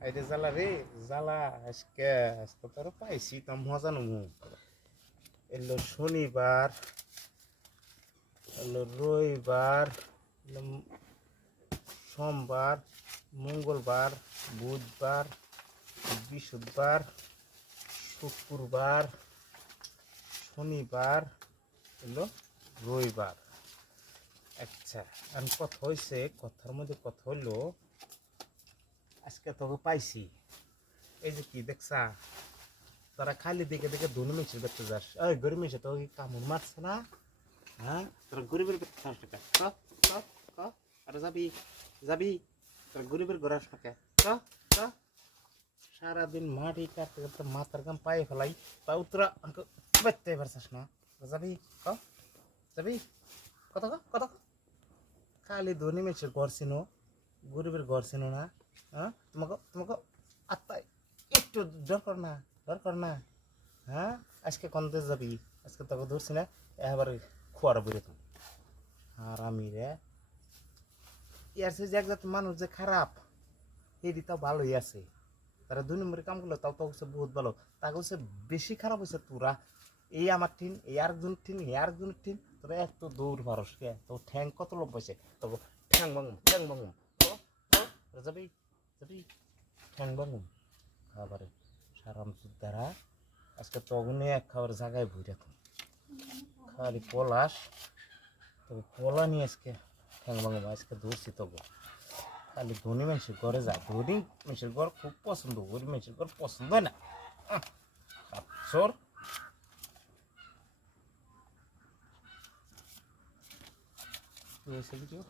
আইরে জ্বালা রে জ্বালা আজকে আজকে তোর পাইছি তো মজা নমু এলো শনিবার এলো রবিবার এলো সোমবার মঙ্গলবার বুধবার বৃহস্পতিবার শুক্রবার শনিবার এলো রবিবার। আচ্ছা আমি কথা হয়েছে কথার মধ্যে কথা হইলো আজকে তোকে পাইছি এই যে কি দেখছা তারা খালি দেখে দেখে দুনো মিনিট দেখতে যাস ওই গরিব মিশে তোকে কামড় মারছে না হ্যাঁ তোরা গরিবের খাস না আরে যাবি যাবি তোরা গরিবের ঘোরাস না কে সারাদিন মাটি কাটতে কাটতে মাথার গাম পায়ে ফেলাই পা উত্তরা বেতে পারছিস না যাবি যাবি কত খালি ধনী মেয়েছের ঘর ছিল গরিবের ঘর ছিল না হ্যাঁ তোমাকে আত্মায় একটু দরকার না হ্যাঁ আজকে কনতে যাবি আজকে তোকে ধরছি না এবারে খোয়ার বেরো তুমি আর আমি রে ইয়ার সে যে একজাত মানুষ যে খারাপ এটি তাও ভালোই আছে তারা 2 নম্বরে কাম করলো তাও তো হচ্ছে বহুত ভালো তাকে হচ্ছে বেশি খারাপ হয়েছে তোরা এই আমার টিন এই আরেকজন টিন এই আরেকজনের টিন তোরা এত দৌড় পারস কে তো ঠ্যাং কত লোক পাইছে তবে ঠ্যাং ভাঙুম যাবি ঠ্যাং ভাঙুম খাবারে সারাম দ্বারা আজকে তগুনে এক খাবার জায়গায় ভুই রাখুন খালি পলাশ তবে পলা নিয়ে আজকে ঠ্যাং ভাঙুম আজকে ধরছি তবু খালি ধনী মানুষের ঘরে যা ধনী মানুষের ঘর খুব পছন্দ গরিব মানুষের ঘর পছন্দ হয় না সর ভিডিও